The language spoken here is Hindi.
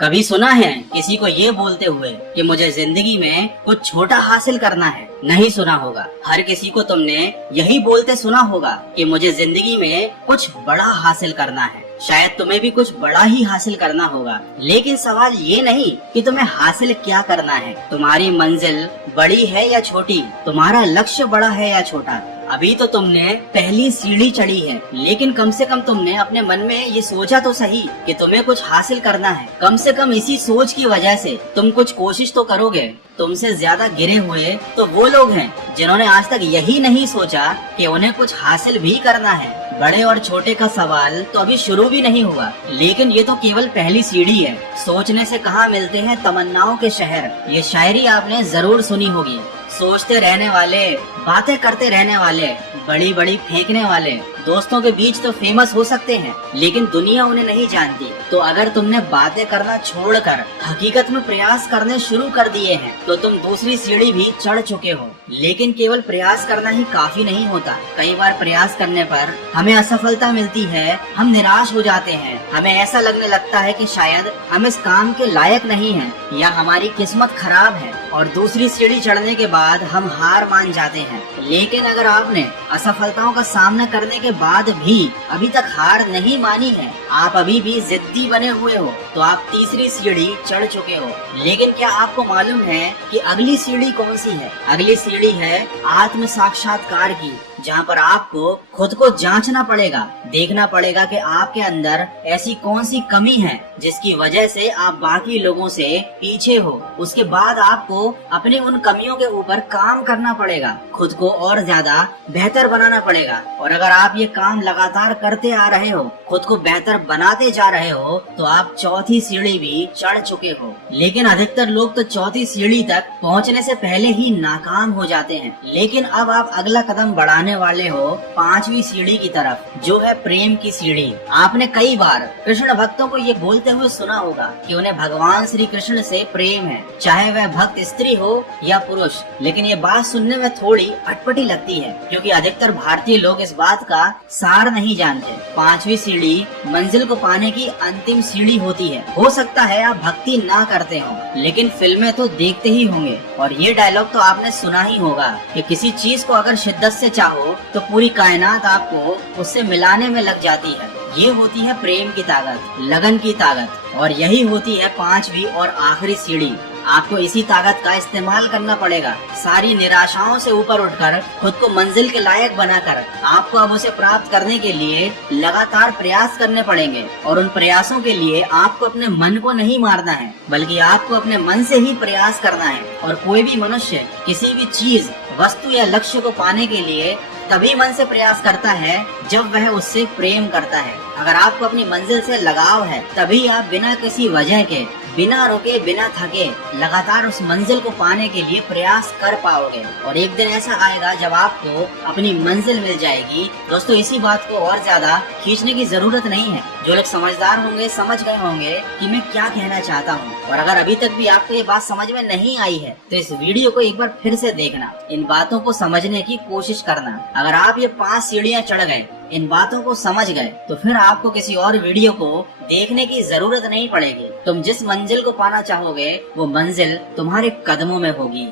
कभी सुना है किसी को ये बोलते हुए कि मुझे जिंदगी में कुछ छोटा हासिल करना है? नहीं सुना होगा। हर किसी को तुमने यही बोलते सुना होगा कि मुझे जिंदगी में कुछ बड़ा हासिल करना है। शायद तुम्हें भी कुछ बड़ा ही हासिल करना होगा, लेकिन सवाल ये नहीं कि तुम्हें हासिल क्या करना है। तुम्हारी मंजिल बड़ी है या छोटी, तुम्हारा लक्ष्य बड़ा है या छोटा, अभी तो तुमने पहली सीढ़ी चढ़ी है, लेकिन कम से कम तुमने अपने मन में ये सोचा तो सही कि तुम्हें कुछ हासिल करना है। कम से कम इसी सोच की वजह से तुम कुछ कोशिश तो करोगे। तुमसे ज्यादा गिरे हुए तो वो लोग हैं जिन्होंने आज तक यही नहीं सोचा कि उन्हें कुछ हासिल भी करना है। बड़े और छोटे का सवाल तो अभी शुरू भी नहीं हुआ, लेकिन ये तो केवल पहली सीढ़ी है। सोचने से कहाँ मिलते हैं तमन्नाओं के शहर, ये शायरी आपने जरूर सुनी होगी। सोचते रहने वाले, बातें करते रहने वाले, बड़ी बड़ी फेंकने वाले दोस्तों के बीच तो फेमस हो सकते हैं, लेकिन दुनिया उन्हें नहीं जानती। तो अगर तुमने बातें करना छोड़कर हकीकत में प्रयास करने शुरू कर दिए हैं, तो तुम दूसरी सीढ़ी भी चढ़ चुके हो। लेकिन केवल प्रयास करना ही काफी नहीं होता। कई बार प्रयास करने पर हमें असफलता मिलती है, हम निराश हो जाते हैं, हमें ऐसा लगने लगता है कि शायद हम इस काम के लायक नहीं हैं या हमारी किस्मत खराब है, और दूसरी सीढ़ी चढ़ने के बाद हम हार मान जाते हैं। लेकिन अगर आपने असफलताओं का सामना करने के बाद भी अभी तक हार नहीं मानी है, आप अभी भी जिद्दी बने हुए हो, तो आप तीसरी सीढ़ी चढ़ चुके हो। लेकिन क्या आपको मालूम है कि अगली सीढ़ी कौन सी है? अगली सीढ़ी है आत्म साक्षात्कार की, जहाँ पर आपको खुद को जांचना पड़ेगा, देखना पड़ेगा कि आपके अंदर ऐसी कौन सी कमी है जिसकी वजह से आप बाकी लोगों से पीछे हो। उसके बाद आपको अपने उन कमियों के ऊपर काम करना पड़ेगा, खुद को और ज्यादा बेहतर बनाना पड़ेगा। और अगर आप ये काम लगातार करते आ रहे हो, खुद को बेहतर बनाते जा रहे हो, तो आप चौथी सीढ़ी भी चढ़ चुके हो। लेकिन अधिकतर लोग तो चौथी सीढ़ी तक पहुँचने से पहले ही नाकाम हो जाते हैं। लेकिन अब आप अगला कदम बढ़ाने वाले हो पांचवी सीढ़ी की तरफ, जो है प्रेम की सीढ़ी। आपने कई बार कृष्ण भक्तों को ये बोलते हुए सुना होगा कि उन्हें भगवान श्री कृष्ण से प्रेम है, चाहे वह भक्त स्त्री हो या पुरुष। लेकिन ये बात सुनने में थोड़ी अटपटी लगती है, क्योंकि अधिकतर भारतीय लोग इस बात का सार नहीं जानते। पांचवी सीढ़ी मंजिल को पाने की अंतिम सीढ़ी होती है। हो सकता है आप भक्ति ना करते हो, लेकिन फिल्में तो देखते ही होंगे, और ये डायलॉग तो आपने सुना ही होगा कि किसी चीज को अगर शिद्दत से चाहो तो पूरी कायनात आपको उससे मिलाने में लग जाती है। ये होती है प्रेम की ताकत, लगन की ताकत, और यही होती है पांचवी और आखिरी सीढ़ी। आपको इसी ताकत का इस्तेमाल करना पड़ेगा। सारी निराशाओं से ऊपर उठकर खुद को मंजिल के लायक बनाकर आपको अब उसे प्राप्त करने के लिए लगातार प्रयास करने पड़ेंगे। और उन प्रयासों के लिए आपको अपने मन को नहीं मारना है, बल्कि आपको अपने मन से ही प्रयास करना है। और कोई भी मनुष्य किसी भी चीज, वस्तु या लक्ष्य को पाने के लिए तभी मन से प्रयास करता है जब वह उससे प्रेम करता है। अगर आपको अपनी मंजिल से लगाव है, तभी आप बिना किसी वजह के, बिना रुके, बिना थके लगातार उस मंजिल को पाने के लिए प्रयास कर पाओगे। और एक दिन ऐसा आएगा जब आपको अपनी मंजिल मिल जाएगी। दोस्तों, इसी बात को और ज्यादा खींचने की जरूरत नहीं है। जो लोग समझदार होंगे समझ गए होंगे कि मैं क्या कहना चाहता हूँ। और अगर अभी तक भी आपको ये बात समझ में नहीं आई है, तो इस वीडियो को एक बार फिर से देखना, इन बातों को समझने की कोशिश करना। अगर आप ये 5 सीढ़ियाँ चढ़ गए, इन बातों को समझ गए, तो फिर आपको किसी और वीडियो को देखने की जरूरत नहीं पड़ेगी। तुम जिस मंजिल को पाना चाहोगे, वो मंजिल तुम्हारे कदमों में होगी।